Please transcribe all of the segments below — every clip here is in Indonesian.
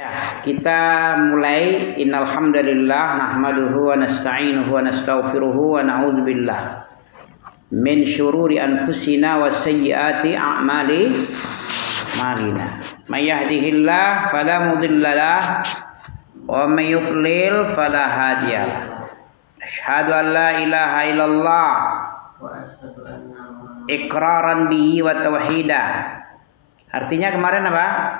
Ya, kita mulai. Innal hamdalillah nahmaduhu wa nasta'inuhu wa nastaghfiruhu wa na'udzubillah min syururi anfusina wa sayyiati a'malina. May yahdihillah fala mudhillalah wa may yudlil fala hadiyalah. Asyhadu an la ilaha illallah iqraran bihi wa tauhida. Artinya kemarin apa?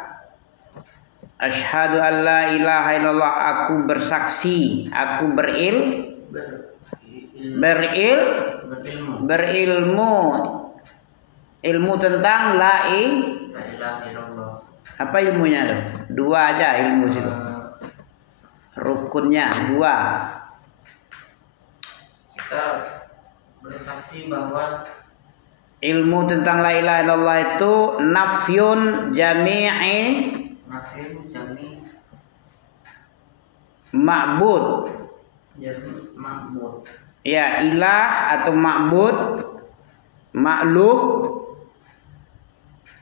Asyhadu an la ilaha illallah, aku bersaksi, aku berilmu ilmu tentang apa ilmunya tuh? Dua aja ilmu situ. Rukunnya dua. Kita bersaksi bahwa ilmu tentang la ilaha illallah itu nafyun jami'i ma'bud. Ya, ilah atau ma'bud, makhluk.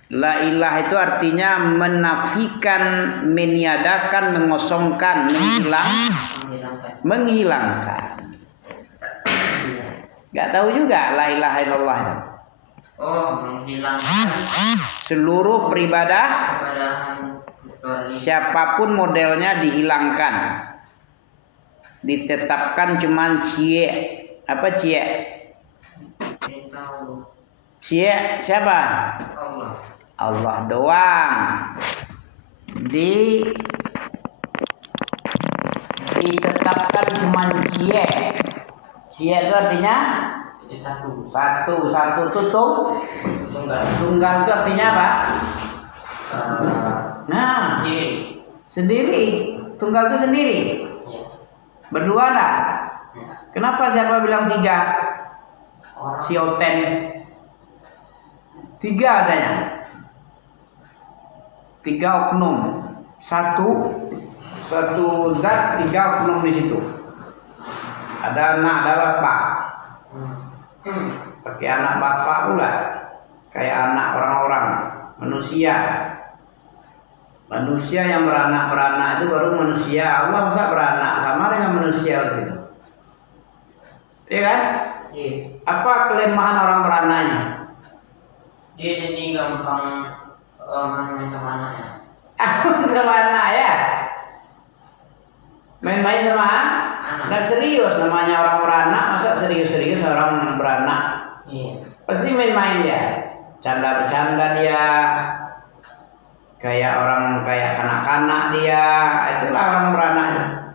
La ilah itu artinya menafikan, meniadakan, mengosongkan, menghilangkan. Gak tahu juga la ilaha illallah itu. Oh, menghilangkan seluruh beribadah, siapapun modelnya dihilangkan. Ditetapkan cuman cie. Apa cie? Cie siapa? Allah doang. Ditetapkan cuman cie. Cie itu artinya satu tutup. Tunggal itu artinya apa? Nah, sendiri. Tunggal itu sendiri. Berdua enggak? Kenapa siapa bilang tiga? Si Oten. Tiga adanya. Tiga oknum. Satu zat, tiga oknum di situ. Ada anak, ada bapak. Pakai anak bapak pula. Kayak anak orang-orang, manusia. Manusia yang beranak itu baru manusia. Allah masa beranak sama dengan manusia gitu. Iya kan? Iya. Apa kelemahan orang beranaknya? Dia jadi gampang main sama anaknya. Sama anak ya? Main-main sama anak? Nggak serius namanya orang beranak. Masa serius-serius orang beranak? Iya. Pasti main-main dia. Canda-bercanda dia. Kayak kanak-kanak dia, itulah orang beranaknya.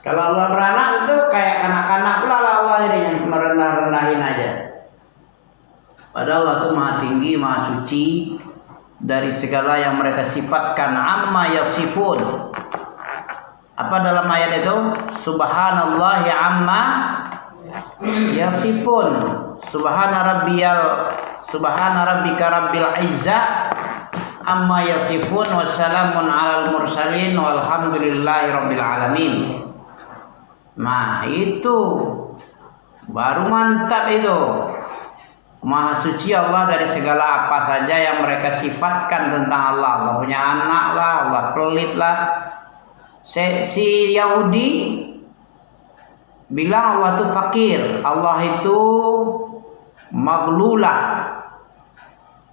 Kalau Allah beranak itu kayak kanak-kanak pula Allah jadinya, merendah-rendahin aja. Padahal Allah itu maha tinggi, maha suci dari segala yang mereka sifatkan. Amma yasifun. Apa dalam ayat itu? Subhanallahi amma yasifun. Subhana rabbika rabbil izzah amma yasifun wa salamun alal mursalin walhamdulillahi rabbil alamin. Nah itu baru mantap itu. Maha suci Allah dari segala apa saja yang mereka sifatkan tentang Allah. Allah punya anak lah, Allah pelit lah. Si Yahudi bilang Allah itu fakir, Allah itu maghlulah.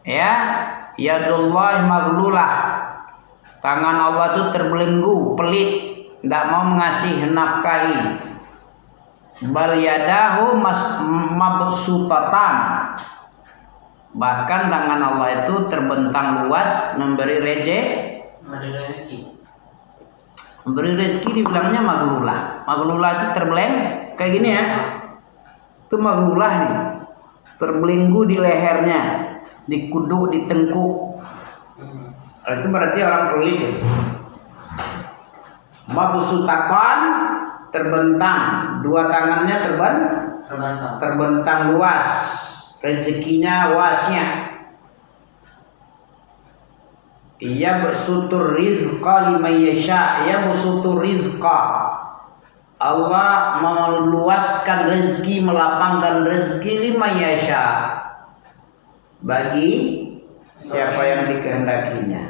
Ya, yadullah maghlulah. Tangan Allah itu terbelenggu, pelit, tidak mau mengasih nafkahi. Bal yadahu mabsutatan. Bahkan tangan Allah itu terbentang luas memberi rezeki dibilangnya maghlulah. Maghlulah itu terbeleng kayak gini ya. Itu maghlulah nih. Terbelenggu di lehernya, di kuduk, di tengkuk. Itu berarti orang pelit ya. Mabsutatan, terbentang, dua tangannya terbentang luas, rezekinya luasnya. Ia bersutur rizqa liman yasha, ia bersutur rizqa. Allah meluaskan rezeki, melapangkan rezeki liman yasha bagi siapa yang dikehendakinya.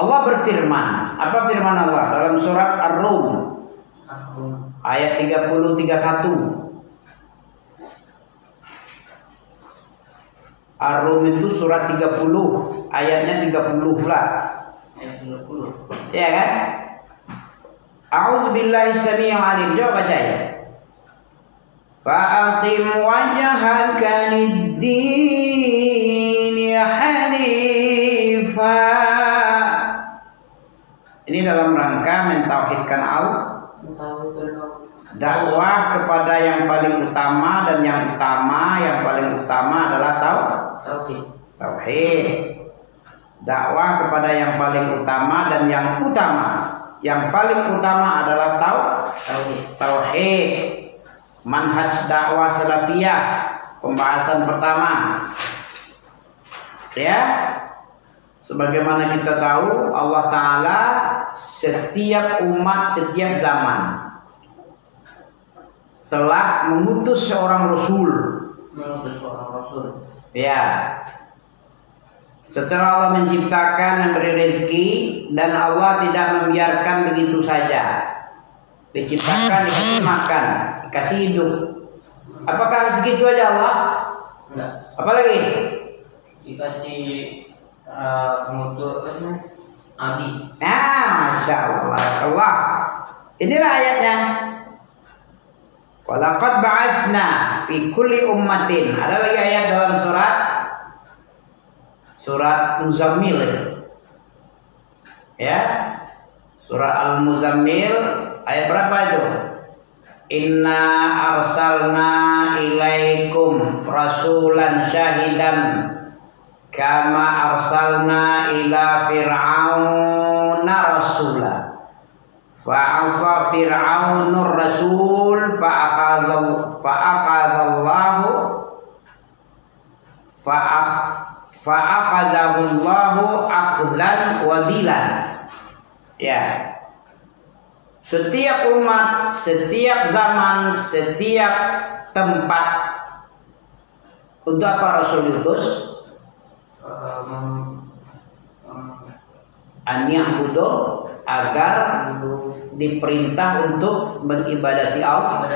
Allah berfirman. Apa firman Allah dalam surat Ar-Rum ayat 30-31? Ar-Rum itu surat 30, ayatnya 30 lah. Ayat 30. Ya kan? A'udzubillahi samii'il 'aliim. Coba baca ya. Fa'aqim wajhaka lid-dini hanifa. Ini dalam rangka mentauhidkan Allah. Dakwah kepada yang paling utama, dan yang paling utama adalah tauhid. Dakwah kepada yang paling utama dan yang utama. Yang paling utama adalah tauhid. Manhaj dakwah salafiyah, pembahasan pertama. Ya. Sebagaimana kita tahu, Allah Ta'ala setiap umat, setiap zaman telah mengutus seorang rasul. Ya. Setelah Allah menciptakan, memberi rezeki, dan Allah tidak membiarkan begitu saja. Diciptakan, dikasih makan, dikasih hidup. Apakah segitu aja Allah? Enggak. Apalagi? Dikasih pengutus apa sih? Abi. Masya Allah. Inilah ayatnya. Walaqad ba'atsna fi kulli ummatin. Ada lagi ayat dalam surat Muzammil. Ya. Surah Al-Muzammil ayat berapa itu? Inna arsalna ilaikum rasulan syahidan kama arsalna ila fir'auna rasula fa'asa fir'aunur rasul fa'akhadahullahu akhdan wabilan. Ya. Setiap umat, setiap zaman, setiap tempat. Untuk apa Rasul diutus? An-ya'budu, agar diperintah untuk mengibadati Allah.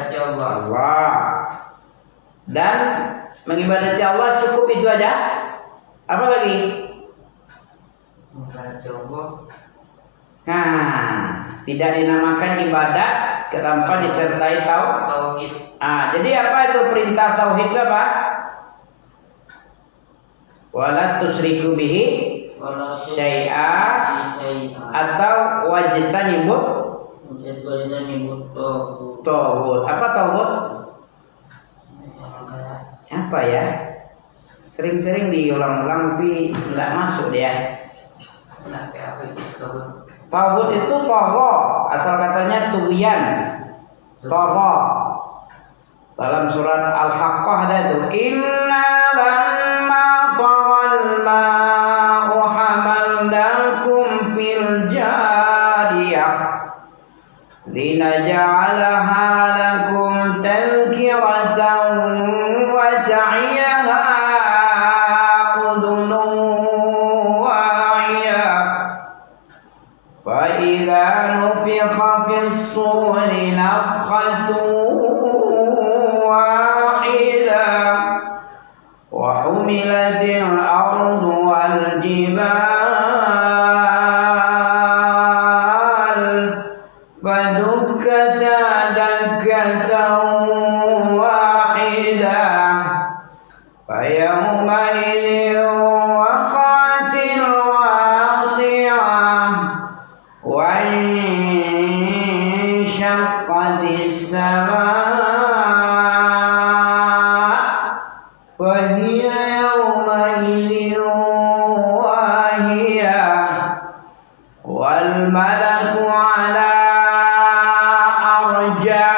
Dan mengibadati Allah cukup itu aja? Apa lagi? Mengibadati Allah. Tidak dinamakan ibadat tanpa disertai tauhid. Jadi apa itu perintah tauhid itu apa? Wala tusyriku bihi syai'a, atau wajtanibut tauhid. Apa tauhid? Apa ya? Sering-sering diulang-ulang tapi enggak masuk dia. Tauhid itu tagha, asal katanya tughyan. Tagha. Dalam surat Al-Haqqah ada itu, inna lamma taghal ma'u hamalnakum fil jariyah linaj'alaha lakum tadhkiratan wa ta'iyaha فإذا نفخ في الصور نفخة واحدة وحملت الأرض والجبال فدكتا دكة واحدة فيومئذ وقعت الواقعة وانشقت السماء وهي يومئذ واهية والملك على أرجائها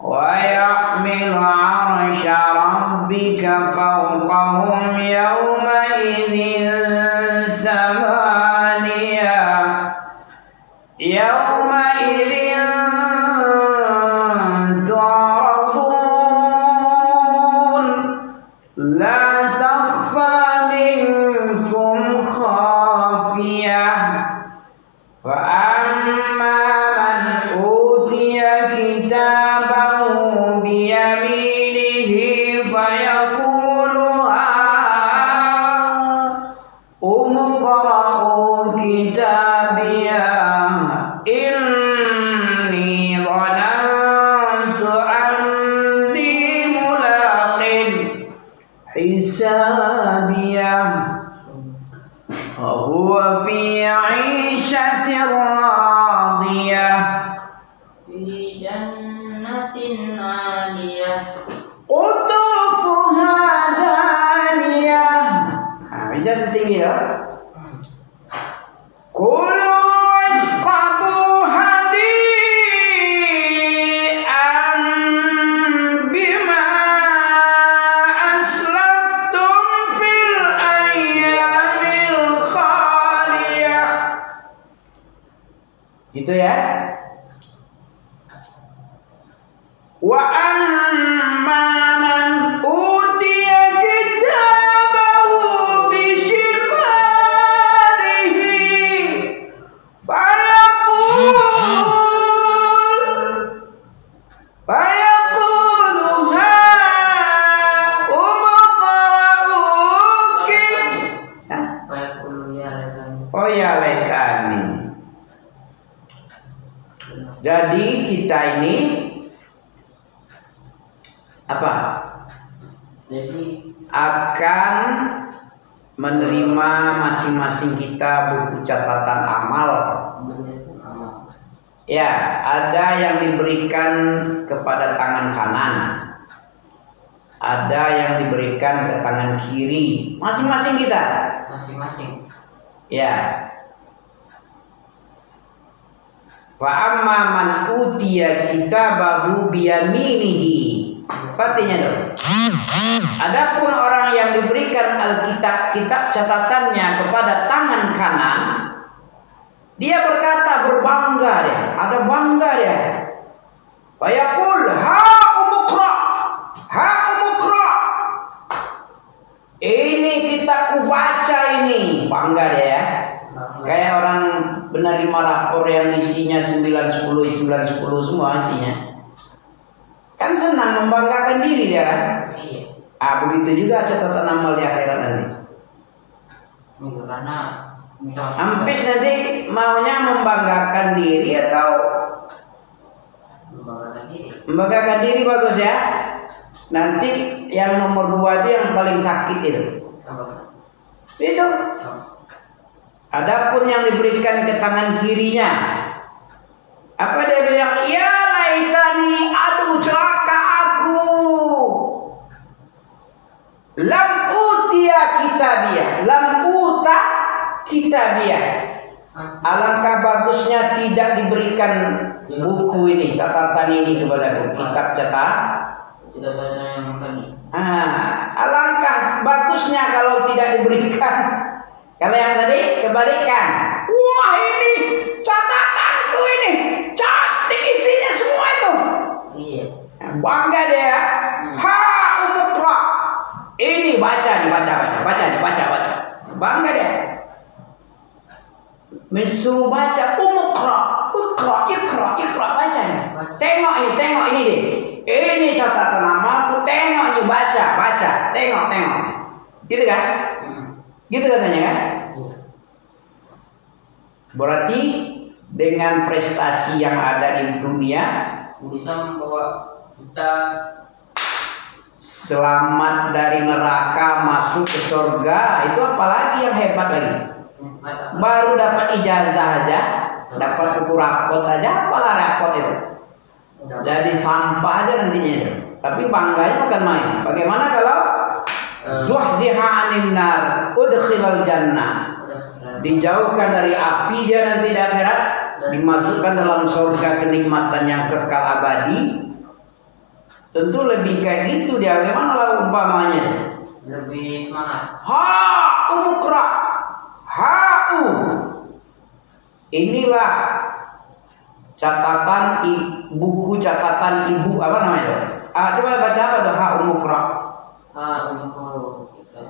ويحمل عرش ربك فوقهم يومئذ ثمانية يومئذ تعرضون لا تخفى منكم huwa fi 'ishatir radiyah fi jannatin 'aliyah qutufuha daniyah. Nah, bisa setinggi ya. Kulu washrabu hadi'an bima aslaftum fil ayyamil khaliyah. Gitu ya. Wa amma man utiya kitabahu bishimalihi fayaqulu ha umqra'u fayaqulu ya laitani. oh ya laitani. Jadi kita ini apa? Jadi Akan menerima masing-masing kita buku catatan amal. Ya, ada yang diberikan kepada tangan kanan, ada yang diberikan ke tangan kiri, masing-masing kita. masing-masing. Ya. Fa amma man utiya kitabahu biyaminihi. Artinya dong. Adapun orang yang diberikan Alkitab, kitab catatannya kepada tangan kanan, dia berkata berbangga dia, ada bangga dia. Fayaqul ha umqra, ha umqra. Ini kitabku baca ini, bangga dia ya. Kayak orang menerima rapor yang isinya 910 semua isinya. Kan senang membanggakan diri dia kan? Iya. Begitu juga catatan amal di akhirat nanti. Karena misalnya Ampis nanti maunya membanggakan diri atau membanggakan diri. membanggakan diri bagus ya. Nanti yang nomor 2 itu yang paling sakit itu. Itu. Adapun yang diberikan ke tangan kirinya, apa dia bilang? Ya laitani, aduh celaka aku. Lam utiya kitabiyah, lam uta kitabiyah. Alangkah bagusnya tidak diberikan buku ini, catatan ini kepadaku, kitab catat. Tidak banyak yang kami. Alangkah bagusnya kalau tidak diberikan. Kalau yang tadi kebalikan. Wah ini catatanku ini, cantik isinya semua itu. Iya. Bangga dia. Ha umukra. Ini baca. Bangga dia. Mensuruh baca umukra, ikra baca nih. Tengok ini deh. Ini catatan amalku, tengok nih baca, tengok. Gitu kan? Gitu katanya kan? Berarti dengan prestasi yang ada di dunia Bisa membawa kita selamat dari neraka masuk ke surga, itu apalagi yang hebat lagi. Baru dapat ijazah aja, dapat buku rapot aja, apalah rapot itu. Jadi sampah aja nantinya itu. Tapi bangganya bukan main. Bagaimana kalau zuhziha 'anil nar udkhilal jannah, dijauhkan dari api dia nanti di akhirat, dimasukkan dalam surga kenikmatan yang kekal abadi. Tentu lebih kayak gitu dia. Bagaimana lah umpamanya? lebih semangat. Ha umukra, ha'u. Inilah catatan buku catatan ibu, apa namanya? Coba baca apa tuh ha umukra? Untuk kita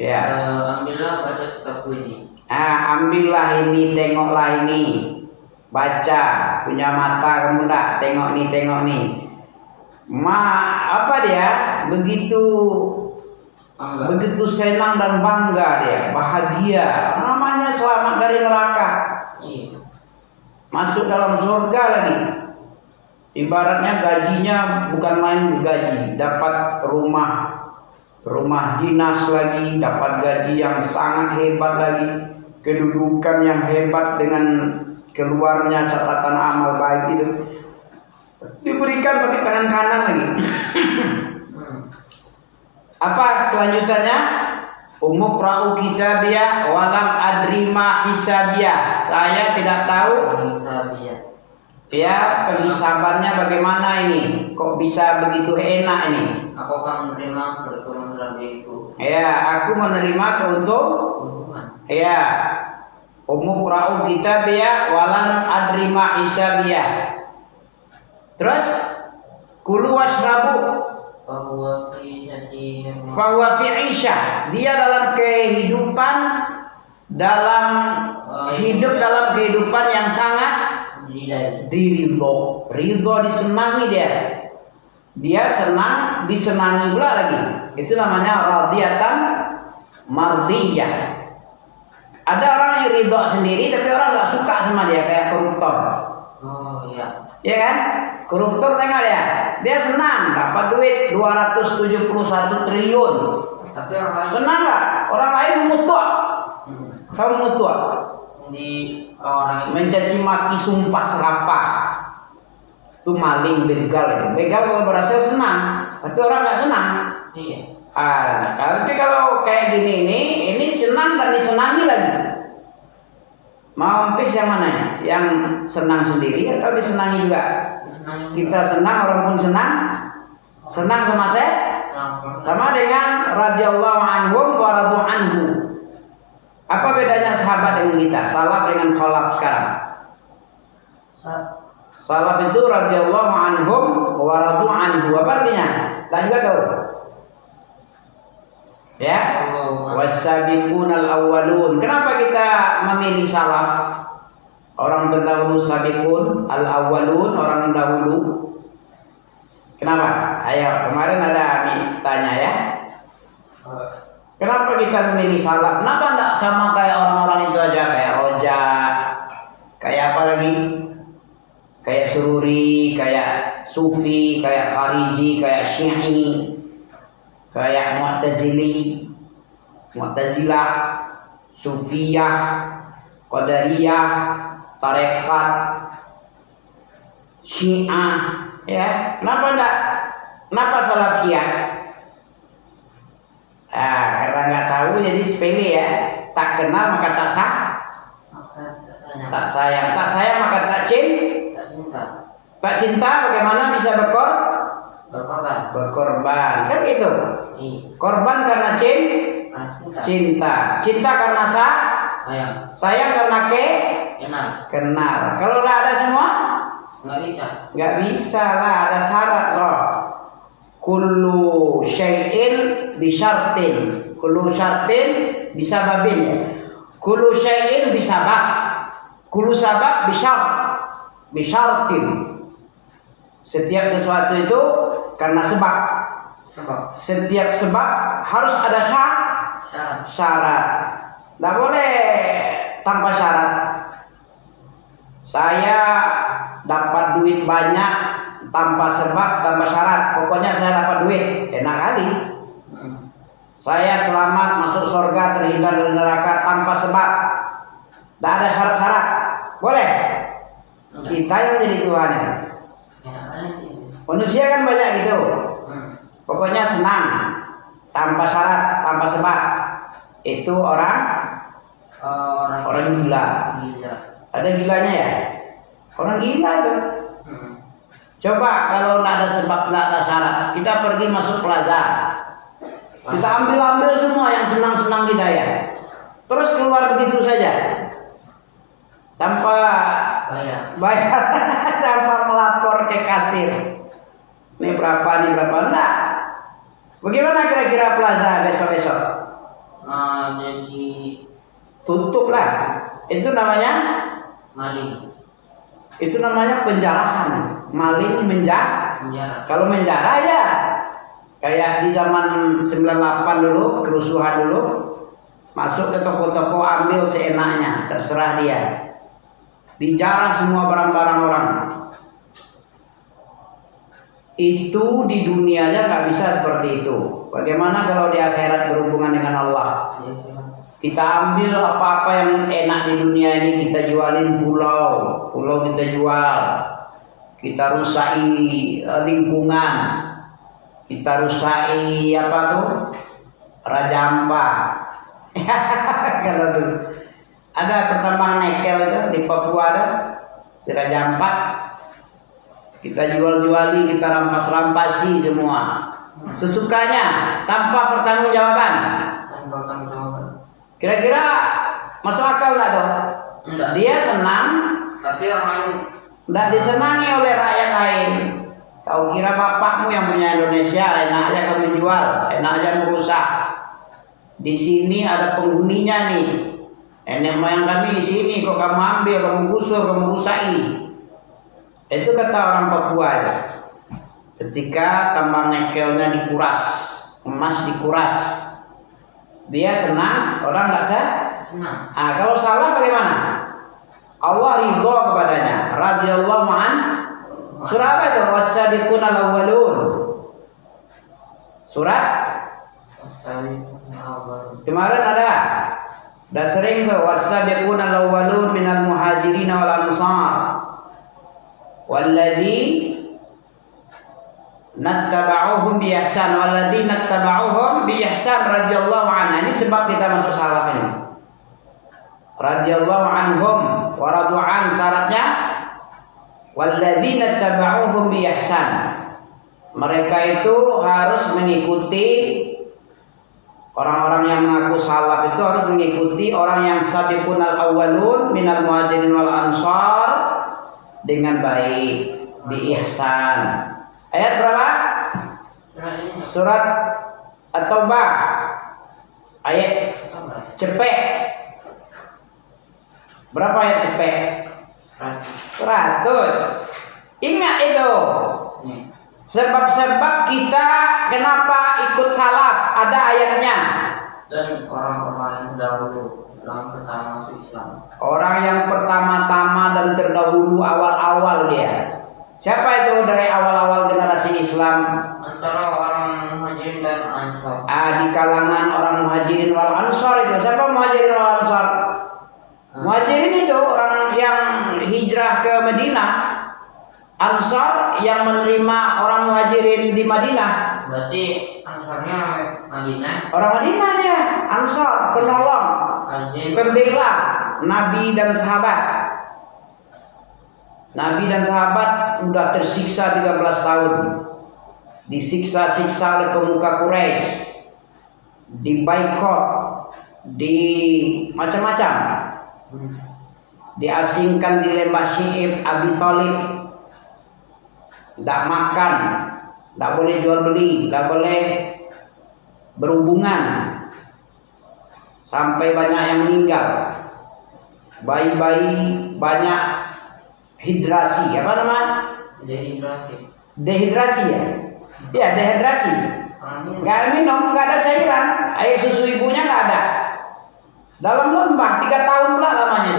Ya. ambillah baca kitabku ini. Ambillah ini, tengoklah ini, baca. Punya mata kamu enggak? Tengok nih. Apa dia? Begitu senang dan bangga dia, bahagia. Namanya selamat dari neraka. Iya. Masuk dalam surga lagi. Ibaratnya gajinya bukan main gaji, dapat rumah rumah dinas lagi, dapat gaji yang sangat hebat lagi, kedudukan yang hebat dengan keluarnya catatan amal baik itu, diberikan pakai tangan kanan lagi. Apa kelanjutannya? Umuqra'u kitabiyah walam adri ma hisabiyah. Saya tidak tahu ya penghisabannya bagaimana ini. Kok bisa begitu enak ini? Aku akan menerima keuntungan dalam diriku. Ya, aku menerima keuntungan. Ya. Umuqra'u kitabiyah walam adri ma hisabiyah. Terus kulu washrabu fahuwa fi isyah. Dia dalam kehidupan, hidup dalam kehidupan yang sangat diridho. Ridho, disenangi dia. Dia senang, disenangi pula lagi. Itu namanya radiyatan mardiyah. Ada orang yang ridho sendiri tapi orang nggak suka sama dia, kayak koruptor. Oh iya. Ya kan? Koruptor tengok ya. Dia senang dapat duit 271 triliun. Tapi orang lain senang nggak? Orang lain mengutuk. Kamu mengutuk. Di orang mencaci maki, sumpah serapah. Itu maling, begal itu. Begal kalau berhasil senang, tapi orang nggak senang. Iya. Tapi kalau kayak gini ini senang dan disenangi lagi. Mau empis yang mana? Yang senang sendiri atau disenangi juga? Kita senang, orang pun senang. Senang sama saya? Sama dengan radhiyallahu anhum wa radu anhu. Apa bedanya sahabat dengan kita? Salaf dengan khalaf sekarang. Salaf itu radhiyallahu anhum wa radu anhu. Apa artinya? Tak juga tahu. Ya, wasabiqunal awwalun. Kenapa kita memilih salaf? Orang terdahulu sabiqun, al awwalun, orang terdahulu. Kenapa? Ayo, kemarin ada Ami tanya ya. Kenapa kita memilih salaf? Kenapa enggak sama kayak orang-orang itu aja, kayak Roja, kayak apa lagi? Kayak Sururi, kayak Sufi, kayak Khariji, kayak Syi'i, kayak Mu'tazilah, Sufiyah, Qadariyah, Tarekat, Syiah, ya. Kenapa enggak? Kenapa Salafiyah? Karena nggak tahu jadi sepele ya. Tak kenal maka tak sah, tak sayang. Tak sayang maka tak cinta. Tak cinta bagaimana bisa berkorban? Kan gitu. Korban karena cinta. Cinta karena sayang karena kenal. Kalau nggak ada semua, nggak bisa lah. Ada syarat loh. Kullu syai'in bisyartin. Kullu syartin bisababin ya. Kullu syai'in bisabab. Kullu sabab bisyartin. Setiap sesuatu itu karena sebab. Setiap sebab harus ada syarat. Tidak boleh tanpa syarat. Saya dapat duit banyak tanpa sebab, tanpa syarat. Pokoknya saya dapat duit, enak kali. Saya selamat masuk surga, terhindar dari neraka tanpa sebab. Tidak ada syarat-syarat. Boleh? Kita yang menjadi Tuhan itu. Manusia kan banyak gitu. Pokoknya senang tanpa syarat, tanpa sebab. Itu orang gila. Ada gilanya ya? Orang gila itu. Coba kalau tidak ada sebab, tidak ada syarat, kita pergi masuk plaza, kita ambil semua yang senang-senang kita ya, terus keluar begitu saja, tanpa bayar, tanpa melapor ke kasir. Ini berapa, enggak. Bagaimana kira-kira plaza besok-besok? Jadi tutup lah. Itu namanya maling. Itu namanya penjarahan. Maling menjara. Kalau menjara ya kayak di zaman 98 dulu, kerusuhan dulu, masuk ke toko-toko ambil seenaknya, terserah dia. Dijarah semua barang-barang orang. Itu di dunianya nggak bisa seperti itu. Bagaimana kalau di akhirat berhubungan dengan Allah? Kita ambil apa-apa yang enak di dunia ini, kita jualin pulau kita jual. Kita rusai lingkungan. Kita rusai apa tuh? Raja Ampat. Kalau dulu ada pertambangan nikel itu di Papua ada di Raja Ampat. Kita jual-juali, kita rampas-rampasi semua. Sesukanya tanpa pertanggungjawaban. Kira-kira masuk akal nggak tuh? Enggak. Dia senang, Tapi orang lain nggak disenangi oleh rakyat lain. Kau kira bapakmu yang punya Indonesia enak aja kamu jual, enak aja merusak. Di sini ada penghuninya nih. Nenek moyang kami di sini, kok kamu ambil, kamu gusur, kamu rusaki. Itu kata orang Papua itu. Ketika tambang nikelnya dikuras, emas dikuras, dia senang, orang nggak sah. senang. Kalau salah bagaimana? Allah ridho kepadanya. Radhiyallahu an. Surah apa itu? Was-sabiqunal awwalun. Surat kemarin ada. Udah sering tuh was-sabiqunal awwalun minal muhajirin wal ansar. Walladzi nattaba'uhum bi ihsan walladzi nattaba'uhum bi ihsan radhiyallahu anhu. Ini sebab kita masuk salaf ini. Radhiyallahu anhum wa radu an, syaratnya walladzi nattaba'uhum bi ihsan. Mereka itu harus mengikuti orang-orang yang mengaku salaf, itu harus mengikuti orang yang sabiqunal awwalun minal muhajirin wal ansar dengan baik, bi ihsan. Ayat berapa? Surat At-Taubah ayat cepek. Berapa ayat cepek? 100. Ingat itu. Sebab-sebab kita kenapa ikut salaf, ada ayatnya. Dan orang-orang yang dahulu yang pertama masuk Islam. Orang yang pertama-tama dan terdahulu awal-awal dia. Siapa itu dari awal-awal generasi Islam? Antara orang Muhajirin dan Ansar. Di kalangan orang Muhajirin wal Ansar itu. Siapa Muhajirin wal Ansar? Muhajirin itu orang yang hijrah ke Madinah. Ansar yang menerima orang Muhajirin di Madinah. Berarti Ansarnya Madinah. Orang Madinah dia, Ansar, penolong, pembela Nabi dan sahabat. Nabi dan sahabat sudah tersiksa 13 tahun. Disiksa-siksa oleh pemuka Quraisy. Dibaikot, di macam-macam. Diasingkan di lembah Syi'ib Abi Thalib. Tidak makan, tidak boleh jual beli, tidak boleh berhubungan. Sampai banyak yang meninggal. Bayi-bayi banyak hidrasi, apa namanya? Dehidrasi ya? Iya, dehidrasi. Nggak minum, nggak ada cairan, air susu ibunya nggak ada. Dalam lembah 3 tahun pula lamanya.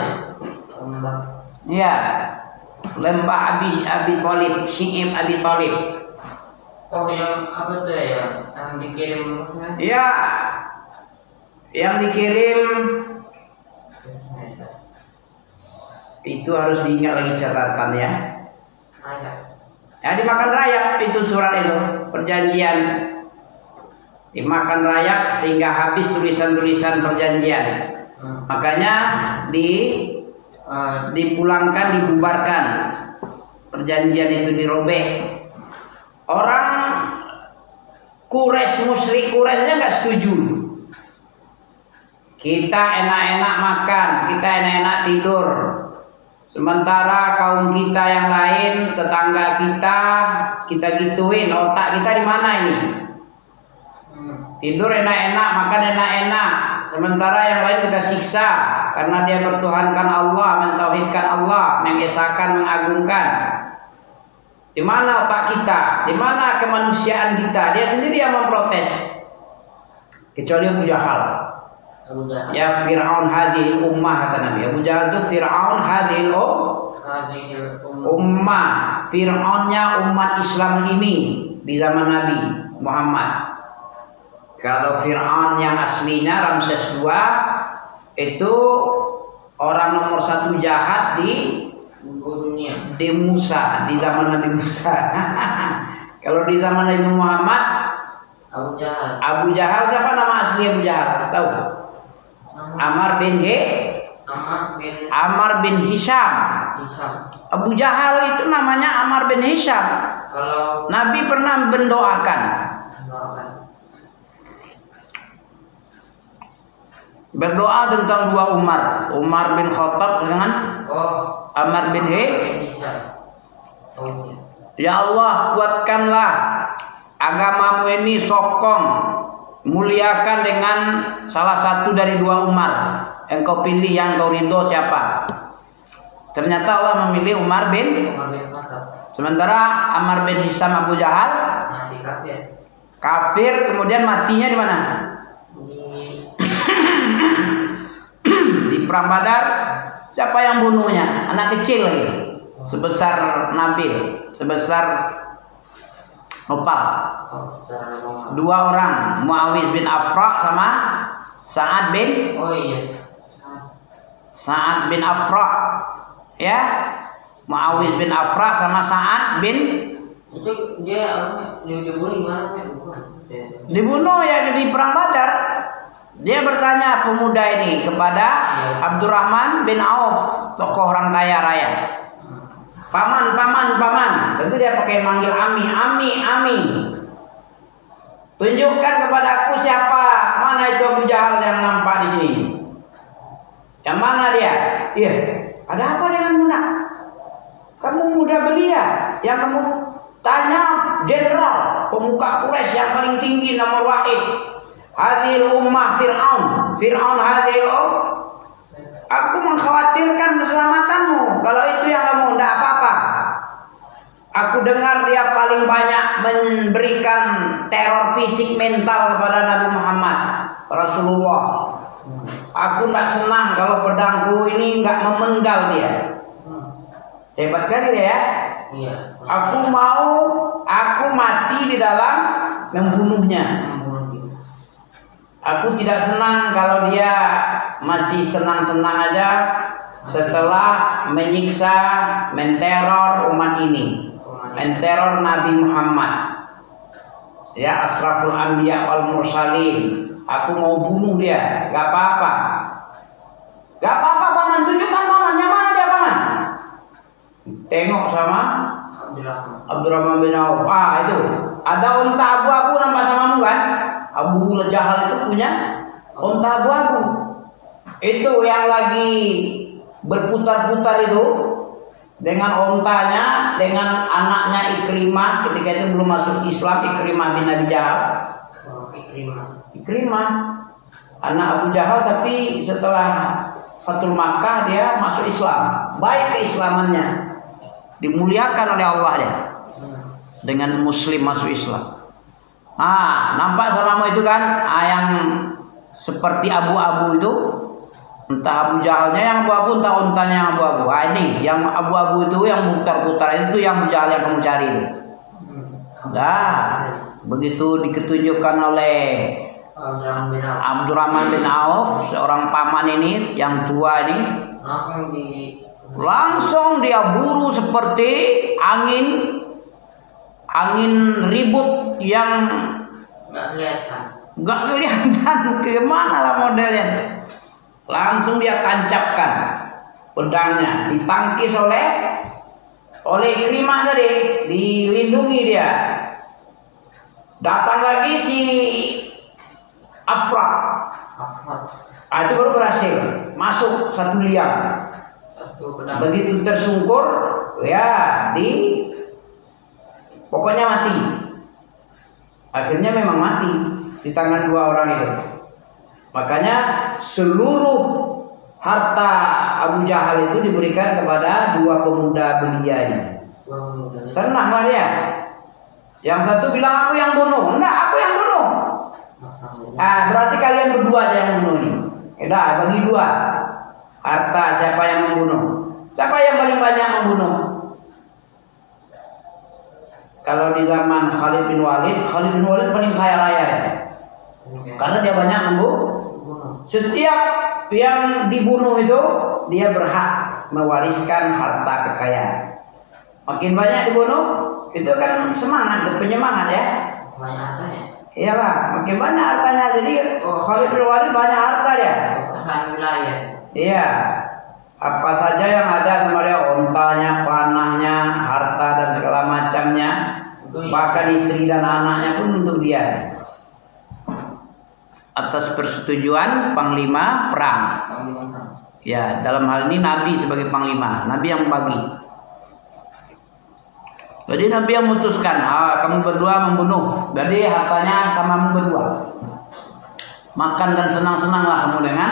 Iya, lembah Abi Thalib, Syi'ib Abi Thalib. Oh, yang apa tuh ya? Yang dikirim maksudnya? Iya, yang dikirim itu harus diingat lagi catatan ya. Ya, dimakan rayap itu surat itu, perjanjian. Dimakan rayap sehingga habis tulisan-tulisan perjanjian. Makanya dipulangkan, dibubarkan. Perjanjian itu dirobek. Orang Quraisy, musyrik Quraisynya nggak setuju. Kita enak-enak makan, kita enak-enak tidur. Sementara kaum kita yang lain, tetangga kita gituin, otak kita di mana ini? Tidur enak-enak, makan enak-enak. Sementara yang lain kita siksa karena dia bertuhankan Allah, mentauhidkan Allah, mengesahkan, mengagungkan. Di mana otak kita? Di mana kemanusiaan kita? Dia sendiri yang memprotes. Kecuali Abu Jahal. Ya Fir'aun hadhil ummah, kata Nabi. Abu Jahal itu Fir'aun hadhil ummah. Fir'aunnya umat Islam ini di zaman Nabi Muhammad. Kalau Fir'aun yang aslinya Ramses II itu orang nomor 1 jahat di dunia. Di Musa, di zaman Nabi Musa. Kalau di zaman Nabi Muhammad, Abu Jahal. Abu Jahal, siapa nama asli Abu Jahal? Tahu? Amar bin Hisham. Abu Jahal itu namanya Amar bin Hisham. Kalau Nabi pernah mendoakan. Berdoa tentang dua Umar, Umar bin Khattab dengan Amar bin Hisham. Ya Allah, kuatkanlah agamamu ini, sokong, muliakan dengan salah satu dari dua Umar. Engkau pilih yang kau ridho siapa? Ternyata Allah memilih Umar bin Khattab. Sementara Amar bin Hisham Abu Jahal Masih kafir. Kafir, kemudian matinya di mana? Di Perang Badar. Siapa yang bunuhnya? Anak kecil lagi, sebesar Nabil, sebesar Nopal. Dua orang, Muawiz bin Afra sama Sa'ad bin Sa'ad bin Afra. Ya, Muawiz bin Afra sama Sa'ad bin. Itu dia dibunuh gimana? Dibunuh ya di Perang Badar. Dia bertanya pemuda ini kepada Abdurrahman bin Auf, tokoh orang kaya raya. Paman. Tentu dia pakai manggil Ami. Tunjukkan kepada aku siapa, mana itu Abu Jahal yang nampak di sini. Yang mana dia? Iya. Ada apa dengan Munak? Kamu muda belia, yang kamu tanya jenderal pemuka Quraisy yang paling tinggi nomor wahid. Hadhil ummah Fir'aun hadhil Aku mengkhawatirkan keselamatanmu. Kalau itu yang kamu, tidak apa-apa. Aku dengar dia paling banyak memberikan teror fisik mental kepada Nabi Muhammad Rasulullah. Aku tidak senang kalau pedangku ini nggak memenggal dia. Hebat kali dia ya. Iya. Aku mati di dalam membunuhnya. Aku tidak senang kalau dia masih senang-senang aja setelah menyiksa, menteror umat ini, menteror Nabi Muhammad. Ya, asraful anbiya wal mursalin. Aku mau bunuh dia, gak apa-apa. Gak apa-apa paman, tunjukkan paman, yang mana dia paman? Tengok sama Abdurrahman bin Auf. Itu ada unta abu-abu nampak samamu kan? Abu Jahal itu punya unta abu-abu. Itu yang lagi berputar-putar itu dengan untanya, dengan anaknya Ikrimah. Ketika itu belum masuk Islam, Ikrimah bin Abi Jahal. Ikrimah anak Abu Jahal, tapi setelah Fatul Makkah dia masuk Islam. Baik keislamannya, dimuliakan oleh Allah dia dengan muslim masuk Islam. Nampak samamu itu kan? Yang seperti abu-abu itu, entah Abu Jahalnya yang abu-abu, entah untanya yang abu-abu. Ini yang abu-abu itu yang putar-putar itu yang Abu Jahal yang kamu cari itu. Begitu diketunjukkan oleh Abdurrahman bin Auf, seorang paman ini yang tua ini, langsung dia buru seperti angin ribut yang nggak kelihatan kemana lah modelnya. Langsung dia tancapkan pedangnya, ditangkis oleh Ikrimah tadi, dilindungi dia. Datang lagi si Afra. Itu baru berhasil masuk satu liang. Begitu tersungkur, ya pokoknya mati. Akhirnya memang mati di tangan dua orang itu. Makanya seluruh harta Abu Jahal itu diberikan kepada dua pemuda belia ini. Senanglah dia. Yang satu bilang aku yang bunuh. Enggak, aku yang bunuh. Berarti kalian berdua aja yang bunuh ini. Bagi dua. Harta siapa yang membunuh? Siapa yang paling banyak membunuh? Kalau di zaman Khalid bin Walid paling kaya raya. Karena dia banyak membunuh. Setiap yang dibunuh itu dia berhak mewariskan harta kekayaan. Makin banyak dibunuh, itu kan semangat, penyemangat ya. Banyak hartanya. Iyalah, makin banyak hartanya. Jadi Khalid bin Walid banyak harta dia. Kekuasaan wilayah. Iya. Apa saja yang ada sama dia, ontanya, panahnya, harta dan segala macamnya, bahkan istri dan anaknya pun untuk dia. Atas persetujuan panglima perang. Ya, dalam hal ini Nabi sebagai panglima, Nabi yang membagi. Jadi Nabi yang memutuskan, kamu berdua membunuh, jadi hartanya kamu berdua. Makan dan senang-senanglah kamu dengan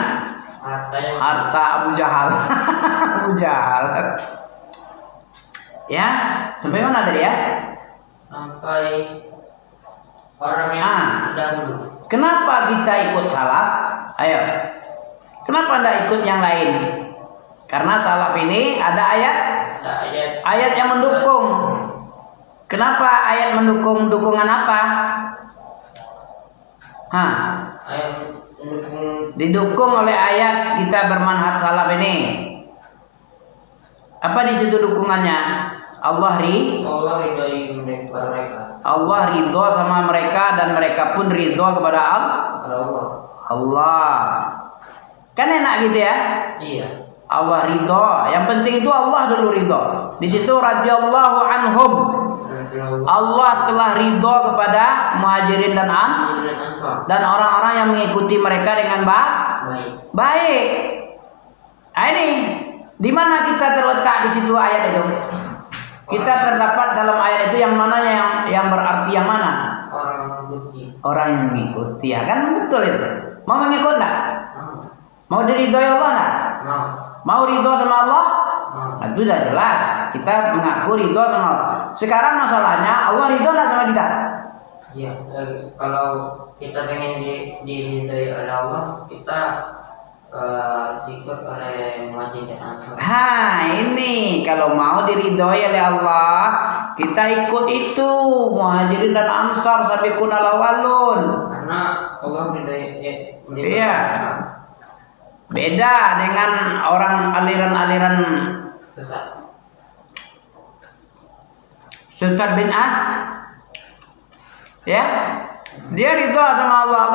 harta Abu Jahal. Abu Jahal. Ya, sampai mana tadi ya? Sampai orang yang dahulu. Kenapa kita ikut salaf? Ayo. Kenapa tidak ikut yang lain? Karena salaf ini ada ayat yang mendukung. Kenapa ayat mendukung? Dukungan apa? Ayat mendukung. Didukung oleh ayat kita bermanhaj salaf ini. Apa di situ dukungannya? Allah ridho sama mereka dan mereka pun ridho kepada Allah. Kan enak gitu ya? Iya. Allah ridho. Yang penting itu Allah dulu ridho. Di situ radhiyallahu anhum. Allah telah ridho kepada Muhajirin dan orang-orang yang mengikuti mereka dengan baik. Nah, ini di mana kita terletak di situ ayat itu? Kita terdapat dalam ayat itu yang mana yang berarti yang mana? Orang yang mengikuti. Ya kan betul itu. Mau mengikut enggak? Mau diridhoi Allah enggak? Mau ridho sama Allah? Nah, itu sudah jelas. Kita mengaku ridho sama Allah. Sekarang masalahnya Allah ridho enggak sama kita? Iya. Kalau kita pengen diridhoi oleh Allah, kita ikut oleh Muhajirin dan Ansar. Ini kalau mau diridhoi oleh Allah, kita ikut itu Muhajirin dan Ansar sabiqun al-awwalun. Karena Allah ridhoi. Iya. Beda dengan orang aliran-aliran sesat bid'ah. Ya. Dia ridho sama Allah.